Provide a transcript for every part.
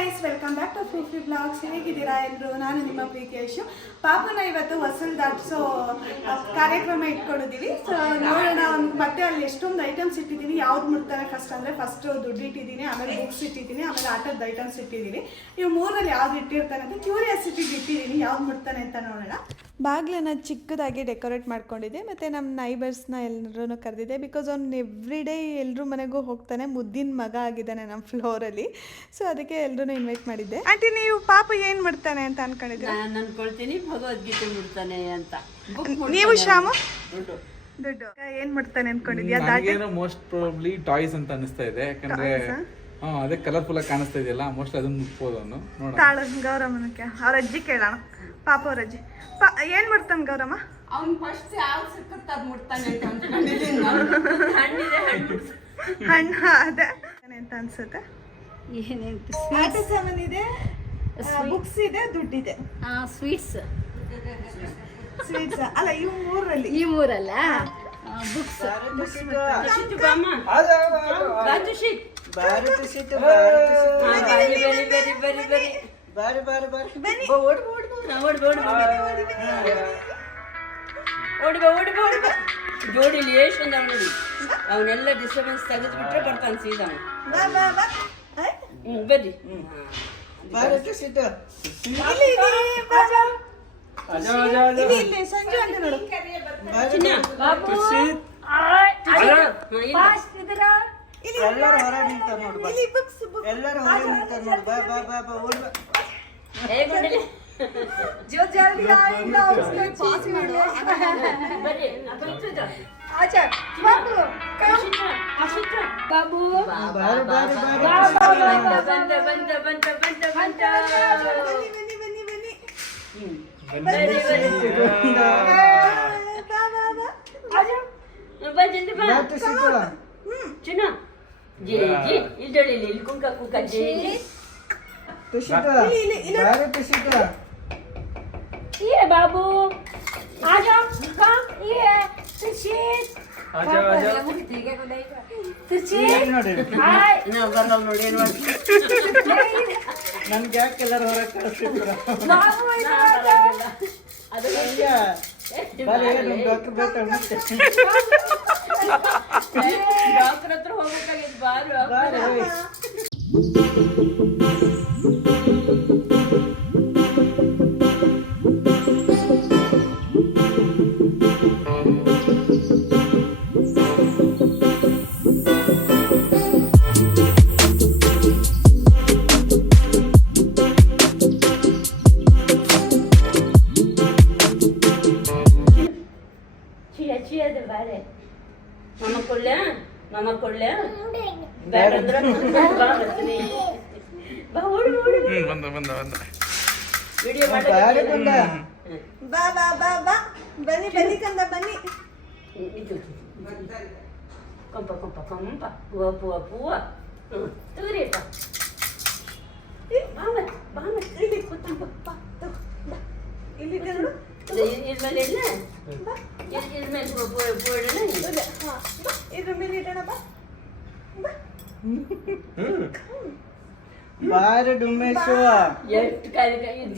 Guys, welcome back to Foofi blogs. ಹೇಗಿದ್ದೀರಾ ಎಲ್ಲರೂ? ನಾನು ನಿಮ್ಮ ಪ್ರೀತಿ ಯಶು. ಪಾಪನ ಇವತ್ತು ಹೊಸಲು ದಾಟಿಸೋ ಕಾರ್ಯಕ್ರಮ ಇಟ್ಕೊಂಡಿದ್ದೀವಿ. ಸೊ ನೋಡೋಣ, ಒಂದು ಮತ್ತೆ ಅಲ್ಲಿ ಎಷ್ಟೊಂದು ಐಟಮ್ಸ್ ಇಟ್ಟಿದ್ದೀನಿ. ಯಾವ್ದು ಮುಟ್ತಾರೆ ಫಸ್ಟ್ ಅಂದರೆ ಫಸ್ಟ್ ದುಡ್ಡು ಇಟ್ಟಿದ್ದೀನಿ, ಆಮೇಲೆ ಬುಕ್ಸ್ ಇಟ್ಟಿದ್ದೀನಿ, ಆಮೇಲೆ ಆಟದ ಐಟಮ್ಸ್ ಇಟ್ಟಿದ್ದೀನಿ. ಇವು ಮೂರಲ್ಲಿ ಯಾವ್ದು ಇಟ್ಟಿರ್ತಾನೆ ಅಂತ ಕ್ಯೂರಿಯಾಸಿಟಿಗೆ ಇಟ್ಟಿದ್ದೀನಿ, ಯಾವ್ದು ಮುಟ್ತಾನೆ ಅಂತ ನೋಡೋಣ. ಬಾಗಿಲನ್ನು ಚಿಕ್ಕದಾಗಿ ಡೆಕೋರೇಟ್ ಮಾಡ್ಕೊಂಡಿದ್ದೆ, ಮತ್ತು ನಮ್ಮ ನೈಬರ್ಸ್ನ ಎಲ್ಲರೂ ಕರೆದಿದ್ದೆ. ಬಿಕಾಸ್ ಅವ್ನು ಎವ್ರಿ ಡೇ ಎಲ್ಲರೂ ಮನೆಗೂ ಹೋಗ್ತಾನೆ, ಮುದ್ದಿನ ಮಗ ಆಗಿದ್ದಾನೆ ನಮ್ಮ ಫ್ಲೋರಲ್ಲಿ. ಸೊ ಅದಕ್ಕೆ ಎಲ್ಲರೂ ಇನ್ವೈಟ್ ಮಾಡಿದ್ದೆ. ಆಂಟಿ, ನೀವು ಪಾಪ ಏನು ಮಾಡ್ತಾನೆ ಅಂತ ಅನ್ಕೊಂಡಿದ್ದೆ? ನಾನು ಅನ್ಕೊಳ್ತೀನಿ ಭಗವದ್ಗೀತೆ ಮುಡ್ತಾನೆ ಅಂತ. ನೀವು ಶ್ಯಾಮು ದುಡ್ಡು ಏನ್ ಮಾಡ್ತಾನೆ ಅನ್ಕೊಂಡಿದ್ಯಾ? ಮೋಸ್ಟ್ ಪ್ರಾಬಬ್ಲಿ ಟಾಯ್ಸ್ ಅಂತ ಅನಿಸ್ತಾ ಇದೆ, ಯಾಕಂದ್ರೆ ಅದೇ ಕಲರ್ಫುಲ್ ಆಗಿ ಕಾಣಿಸ್ತಾ ಇದೆಯಲ್ಲ, ಮೋಸ್ಟ್ ಅದನ್ನ ಮುಟ್ಬೋದು ಅವನು. ತಾಳು ಗೌರಮ್ಮನಕ್ಕೆ ಅವ್ರ ಅಜ್ಜಿ ಕೇಳೋಣ. ಪಾಪ ಅವ್ರ ಅಜ್ಜಿ ಏನ್ ಮಾಡ್ತಾನೆ ಗೌರಮ್ಮ? ಅವ್ನು ಫಸ್ಟ್ ಯಾವ್ದು ಸಿಕ್ಕುತ್ತೆ ಅದು ಮುಡ್ತಾನೆ ಅಂತ ಅನ್ಕೊಂಡಿದ್ದೀನಿ. ಹಣ್ಣು ಅದೇ ಅಂತ ಅನ್ಸುತ್ತೆ. ಆಟ ಸಾಮಾನು ಇದೆ, ಬುಕ್ಸ್ ಇದೆ, ದುಡ್ಡಿದೆ. ಸ್ವೀಟ್ಸ್ ಅಲ್ಲ, ಇವು ಮೂರಲ್ಲಿ. ಈ ಮೂರಲ್ಲ ಬುಕ್ಸ್. ಜೋಡಿಲಿ ಎಷ್ಟು ನೋಡಿ, ಅವನೆಲ್ಲ ಡಿಸ್ಟರ್ಬೆನ್ಸ್ ತೆಗೆದ್ಬಿಟ್ರೆ ಬರ್ತಾನೆ ಸೀದಾ. ಬರ್ರಿ ಸಂಜು ಅಂತ ನೋಡು. ಎಲ್ಲರೂ ಹೊರಗೆ ನಿಂತಾರ ನೋಡು, ಎಲ್ಲರೂ ಹೊರಗೆ ನಿಂತಾರ ನೋಡು. ಬಾ ಬಾ ಬಾ ಬಾ ಓಡ್ ಬಾ. जो जल्दी आएगा उसके पास में ले अच्छा बाबू बाबू बार बार बंद चुना जी जी इल्डोली इल्कुंका कुका जी ये बाबू आ जाओ, कम ये तुशीत आ जाओ तुशीत हाय ना बरला ನೋಡಿ ಏನು ನನಗೆ ಯಾಕೆ ಎಲ್ಲರೂ ಹೊರಗೆ ಕಳಿಸ್ತಿದ್ರು? बाबू ಅದು ಬಾರಿ ಏನು ಡಾಕ್ಟರ್ ಬೇಕಾ? ಡಾಕ್ಟರ್ ಹತ್ರ ಹೋಗಬೇಕಾಗಿತ್ತು. ಬಾರು ಮಾಮ ಕೊಡ್ಲೆ ಬೇಡ ಅಂದ್ರೆ ಬಾ ಓಡಿ ಬಂದ ವಿಡಿಯೋ ಮಾಡಿ ಬಾ ಬಾ ಬಾ ಬಾ ಬನ್ನಿ ಬನ್ನಿ ಕಂದ ಬನ್ನಿ. ಇದು ಕಂಪ ಪೂವ ತಗರಿಯಪ್ಪ. ಬಾಮ ಇಲ್ಲಿ ಕೂತಂಪ ಇಲ್ಲಿ ನೋಡು. ಇದ್ಮೇಲೆ ಇಲ್ಲ ಇದ್ಮೇಲೆ ಇದ್ರ ಮೇಲೆ ಇಡೋಣ. ಬಾ ಬಾರ ಡುಮ್ಮೇಶು ಎಷ್ಟು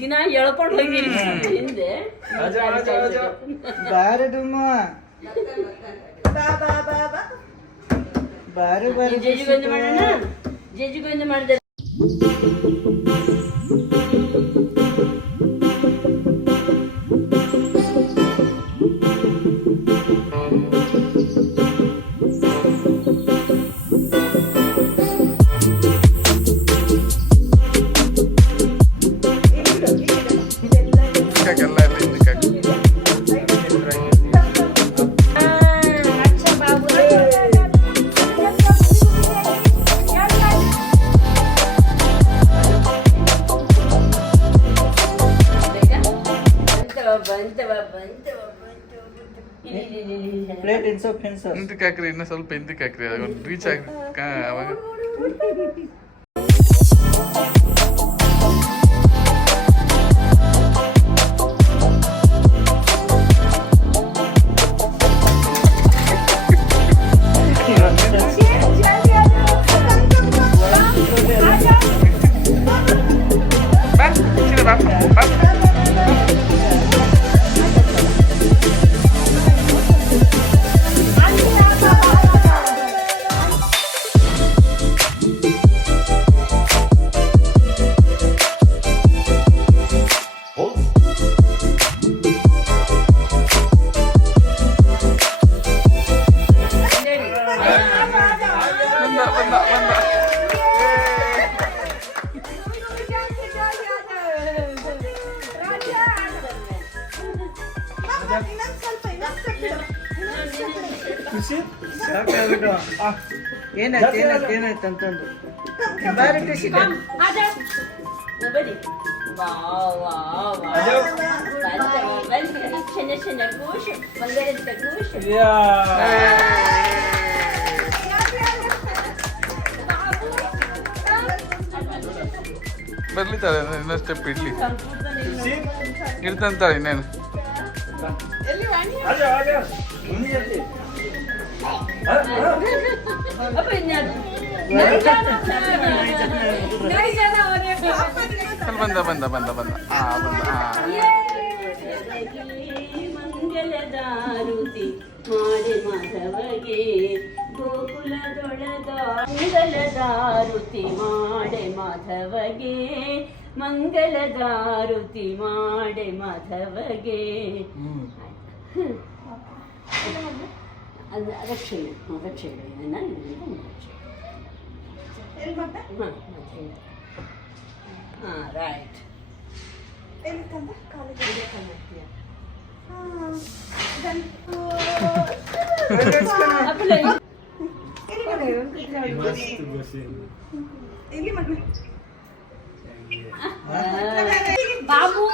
ದಿನ ಎಳ್ಕೊಂಡು ಹೋಗಿರಿ ಹಿಂದೆ. ಬಾರ ಡುಮ್ಮ ಬಾ ಬಾ ಬಾ ಬಾ ಬಾರು ಬಾರು ಜೇಜಿಗೊಂದು ಮಾಡೋಣ. ಜೇಜಿಗೊಂದು ಮಾಡಿದೆ. ಪ್ಲೇಟ್ ಇನ್ಸೋಪ್ ಹಿಂದಕ್ಕೆ ಹಾಕ್ರಿ, ಇನ್ನೂ ಸ್ವಲ್ಪ ಹಿಂದಕ್ಕೆ ಹಾಕ್ರಿ, ಅದೊಂದು ರೀಚ್ ಆಗಿ ಅವಾಗ ಏನಾಯ್ತು ಅಂತಂದು ಬಾರಿ ಖುಷಿ आजा बड़ी वाह वाह वाह बल छन छन खुश मंगल खुश ಬರ್ಲಿ ತಾಳೆ ಇನ್ನೊಂದು ಸ್ಟೆಪ್ ಇಡ್ಲಿ ಇಡ್ತಂತಾಳೆ ಇನ್ನೇನು अब नहीं जाना और ಅಲ್ಲಿ ಬಂದ ಬಂದ ಬಂದ ಬಂದ ಬಂದ ಮಂಗಲದಾರುತಿ ಮಾಡೆ ಮಾಧವಗೆ ಗೋಕುಲದೊಳಗ ಮಂಗಲದಾರುತಿ ಮಾಡೆ ಮಾಧವಗೆ ಮಂಗಲದಾರುತಿ ಮಾಡೆ ಮಾಧವಗೆ ರಕ್ಷಣೆ ರಕ್ಷಣೆ ಹಾಂ ರೈಟ್ बाबू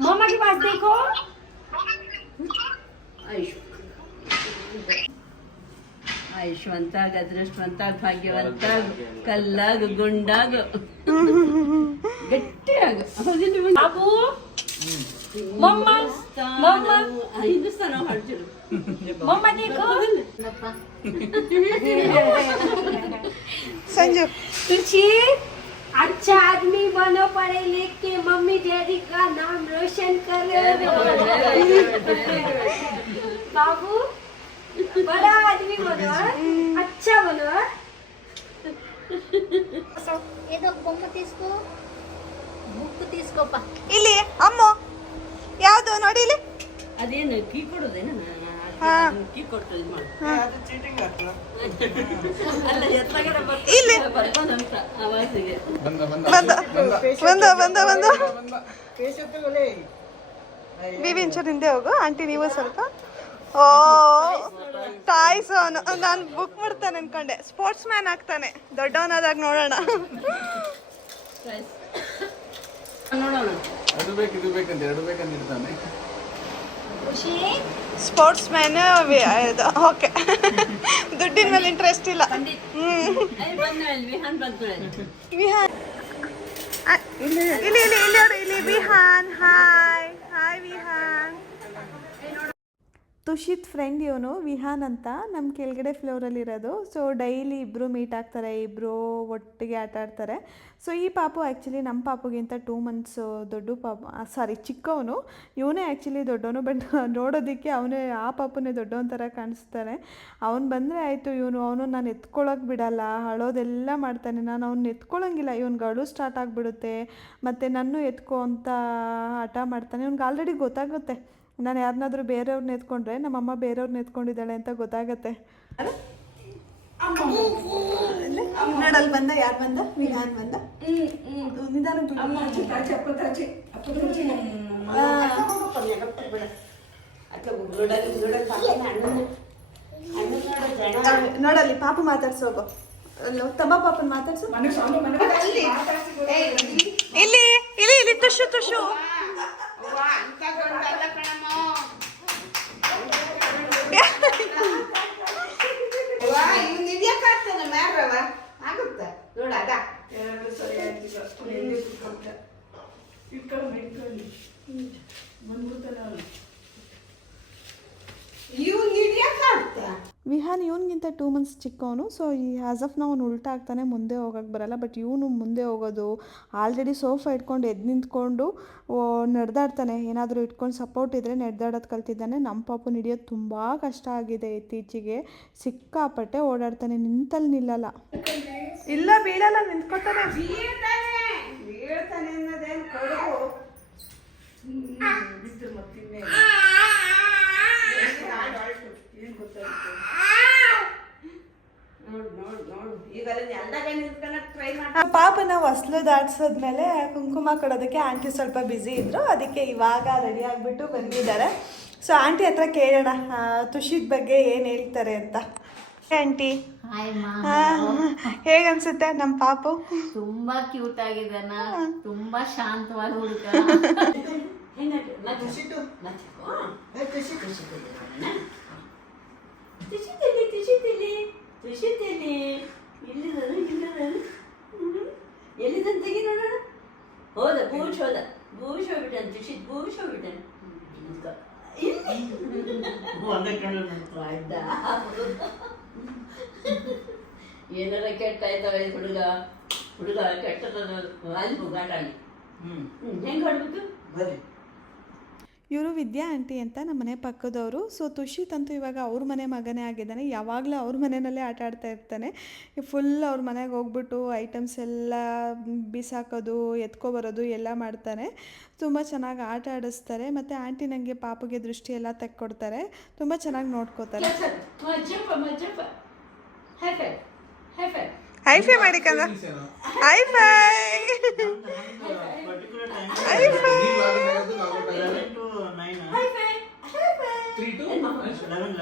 मम्मा के पास देखो ಐಶ್ವಂತಾಗ ಅದೃಷ್ಟವಂತಾಗ ಭಾಗ್ಯವಂತಾಗ ಕಲ್ಲಾಗ ಗುಂಡಾಗ ಗಟ್ಟಿಯಾಗ ಬಾಬು ಮಮ್ಮ ಮಮ್ಮ ಹಿಂದೂಸ್ತಾನ ಹಾಡ್ತಿರು ಮಮ್ಮ देखो संजू तुझे अच्छा आदमी बनो पढ़े लिख के मम्मी डैडी का नाम रोशन करो बाबू बड़ा आदमी बनो अच्छा बनो ఏదో బొమ్మ తీసుకో బుక్ తీసుకోపా ಇಲ್ಲಿ ಅಮ್ಮ ಯಾವುದು ನೋಡಿ ಇಲ್ಲಿ ಅದೇನು ಕೀ ಕೊಡೋದೇನ ಹಾ. ಕೀ ಕೊಟ್ಟು ಇದು ಮಾಡು ಅದು ಚೀಟಿಂಗ್ ಆಗ್ತದೆ ಅಲ್ಲ ಎತ್ತಗಡೆ ಇಲ್ಲಿ. ಬರ್ಬೋದಂತ ಆವಾಜಿಗೆ ಬಂದ ಬಂದ ಬಂದ ಬಂದ ಬಂದ ಬಂದ ಕೇಶತ್ತುಗಳೇ ಬಿಬಿಂಚೂರು ಹಿಂದೆ ಹೋಗು ಆಂಟಿ ನೀವು ಸ್ವಲ್ಪ ಓ ಟಾಯ್ಸ್ ಅವನು ನಾನು ಬುಕ್ ಮಾಡ್ತಾನೆ ಅನ್ಕೊಂಡೆ ಸ್ಪೋರ್ಟ್ಸ್ ಮ್ಯಾನ್ ಆಗ್ತಾನೆ ದೊಡ್ಡವನಾದಾಗ ನೋಡೋಣ ನೋಡೋಣ ಅದು ಬೇಕು ಇದು ಬೇಕಂತ ಎರಡು ಬೇಕಂತ ಇಡ್ತಾನೆ ಸ್ಪೋರ್ಟ್ಸ್ ಮ್ಯಾನ್ ಓಕೆ ದುಡ್ಡಿನ ಮೇಲೆ ಇಂಟ್ರೆಸ್ಟ್ ಇಲ್ಲ ವಿಹಾನ್ ಬಂತು ವಿಹಾನ್ ಇಲ್ಲಿ ಇಲ್ಲಿ ಇಲ್ಲಿ ಇಲ್ಲಿ ನೋಡು ಇಲ್ಲಿ Vihan hi hi Vihan Tushit friend ಇವನು ವಿಹಾನ್ ಅಂತ ನಮ್ಮ ಕೆಳಗಡೆ ಫ್ಲೋರಲ್ಲಿರೋದು ಸೊ ಡೈಲಿ ಇಬ್ಬರು ಮೀಟ್ ಆಗ್ತಾರೆ ಇಬ್ಬರು ಒಟ್ಟಿಗೆ ಆಟ ಆಡ್ತಾರೆ ಸೊ ಈ ಪಾಪು ಆ್ಯಕ್ಚುಲಿ ನಮ್ಮ ಪಾಪುಗಿಂತ 2 months ದೊಡ್ಡ ಪಾಪು ಸಾರಿ ಚಿಕ್ಕವನು ಇವನೇ ಆ್ಯಕ್ಚುಲಿ ದೊಡ್ಡವನು ಬಟ್ ನೋಡೋದಕ್ಕೆ ಅವನೇ ಆ ಪಾಪುನೇ ದೊಡ್ಡವನ ಥರ ಕಾಣಿಸ್ತಾನೆ ಅವ್ನು ಬಂದರೆ ಆಯಿತು ಅವನು ನಾನು ಎತ್ಕೊಳ್ಳೋಕೆ ಬಿಡಲ್ಲ ಅಳೋದೆಲ್ಲ ಮಾಡ್ತಾನೆ ನಾನು ಅವ್ನು ಎತ್ಕೊಳ್ಳೋಂಗಿಲ್ಲ ಇವ್ನಿಗೆ ಅಳು ಸ್ಟಾರ್ಟ್ ಆಗಿಬಿಡುತ್ತೆ ಮತ್ತು ನನ್ನೂ ಎತ್ಕೊ ಅಂತ ಹಠ ಮಾಡ್ತಾನೆ ಇವ್ನಿಗೆ ಆಲ್ರೆಡಿ ಗೊತ್ತಾಗುತ್ತೆ ನಾನು ಯಾರನ್ನಾದ್ರೂ ಬೇರೆಯವ್ರನ್ನ ಎತ್ಕೊಂಡ್ರೆ ನಮ್ಮಮ್ಮ ಬೇರೆಯವ್ರನ್ನ ಎತ್ಕೊಂಡಿದ್ದಾಳೆ ಅಂತ ಗೊತ್ತಾಗತ್ತೆ ನೋಡಲ್ಲಿ ಬಂದ ಯಾರು ಬಂದ ವಿಹಾನ್ ಬಂದ ನಿಧಾನ ನೋಡಲ್ಲಿ ಪಾಪ ಮಾತಾಡ್ಸೋಗು ತಮ್ಮ ಪಾಪನ್ ಮಾತಾಡ್ಸು ಇಲ್ಲಿ ಇಲ್ಲಿ ಇಲ್ಲಿ ತುಷು ತುಷು ವಿಹಾನ್ ಇವನಿಗಿಂತ 2 months ಚಿಕ್ಕವನು ಸೊ ಈ ಆ್ಯಸ್ ಆಫ್ ನಾವು ಅವ್ನು ಉಲ್ಟಾ ಆಗ್ತಾನೆ ಮುಂದೆ ಹೋಗೋಕ್ಕೆ ಬರಲ್ಲ ಬಟ್ ಇವನು ಮುಂದೆ ಹೋಗೋದು ಆಲ್ರೆಡಿ ಸೋಫಾ ಇಟ್ಕೊಂಡು ಎದ್ದು ನಿಂತ್ಕೊಂಡು ನಡೆದಾಡ್ತಾನೆ ಏನಾದರೂ ಇಟ್ಕೊಂಡು ಸಪೋರ್ಟ್ ಇದ್ದರೆ ನಡೆದಾಡೋದು ಕಲ್ತಿದ್ದಾನೆ ನಮ್ಮ ಪಾಪು ಹಿಡಿಯೋದು ತುಂಬ ಕಷ್ಟ ಆಗಿದೆ ಇತ್ತೀಚೆಗೆ ಸಿಕ್ಕಾಪಟ್ಟೆ ಓಡಾಡ್ತಾನೆ ನಿಂತಲ್ಲಿ ನಿಲ್ಲಲ್ಲ ಇಲ್ಲ ಬೀಳಲ್ಲ ನಿಂತ್ಕೊತಾನೆ ಬೀಳ್ತಾನೆ ಅನ್ನೋದೇನು ಕೊಡುಗು ಪಾಪನ ಹೊಸ್ಲು ದಾಟ್ಸೋದ್ಮೇಲೆ ಕುಂಕುಮ ಕೊಡೋದಕ್ಕೆ ಆಂಟಿ ಸ್ವಲ್ಪ ಬ್ಯುಸಿ ಇದ್ರು ಅದಕ್ಕೆ ಇವಾಗ ರೆಡಿ ಆಗಿಬಿಟ್ಟು ಬಂದಿದ್ದಾರೆ ಸೊ ಆಂಟಿ ಹತ್ರ ಕೇಳೋಣ ತುಷಿತ್ ಬಗ್ಗೆ ಏನು ಹೇಳ್ತಾರೆ ಅಂತ. ಆಂಟಿ ಹಾಯ್ ಮಾ. ಹೇಗನ್ಸುತ್ತೆ ನಮ್ಮ ಪಾಪು? ತುಂಬಾ ಕ್ಯೂಟ್ ಆಗಿದ್ದಾನ, ತುಂಬಾ ಶಾಂತವಾಗಿ ಹುಡುಗ. ಎಲ್ಲಿದಂತೆಗೆ ನೋಡೋಣ. ಹೋದ ಬೂಶ್ ಹೋಗ್ಬಿಟ್ಟೆ ತುಷಿತ್ ಬೂಶ್ ಹೋಗ್ಬಿಟ್ಟೆ. ಏನಾರ ಕೆಟ್ಟ ಆಯ್ತವ ಹುಡುಗ ಕೆಟ್ಟದ ಅಲ್ಲಿ ಹೋಗಾಟ ಅಲ್ಲಿ ಹೆಂಗ್ ಹೊಡ್ಬೇಕು. ಬರ್ರಿ. ಇವರು ವಿದ್ಯಾ ಆಂಟಿ ಅಂತ ನಮ್ಮ ಮನೆ ಪಕ್ಕದವರು. ಸೊ ತುಷಿತ್ ಅಂತೂ ಇವಾಗ ಅವ್ರ ಮನೆ ಮಗನೇ ಆಗಿದ್ದಾನೆ. ಯಾವಾಗಲೂ ಅವ್ರ ಮನೆಯಲ್ಲೇ ಆಟ ಆಡ್ತಾ ಇರ್ತಾನೆ. ಫುಲ್ ಅವ್ರ ಮನೆಗೆ ಹೋಗ್ಬಿಟ್ಟು ಐಟಮ್ಸ್ ಎಲ್ಲ ಬಿಸಾಕೋದು, ಎತ್ಕೊಬರೋದು ಎಲ್ಲ ಮಾಡ್ತಾನೆ. ತುಂಬ ಚೆನ್ನಾಗಿ ಆಟ ಆಡಿಸ್ತಾರೆ. ಮತ್ತು ಆಂಟಿ ನನಗೆ ಪಾಪುಗೆ ದೃಷ್ಟಿ ಎಲ್ಲ ತೆಕ್ಕೊಡ್ತಾರೆ. ತುಂಬ ಚೆನ್ನಾಗಿ ನೋಡ್ಕೋತಾರೆ. ಹೈಫೈ ಮಾಡಿ ಕಂದ, ಹೈಫೈ ಹೈಫೈ. 11 to 9. 3 to 11.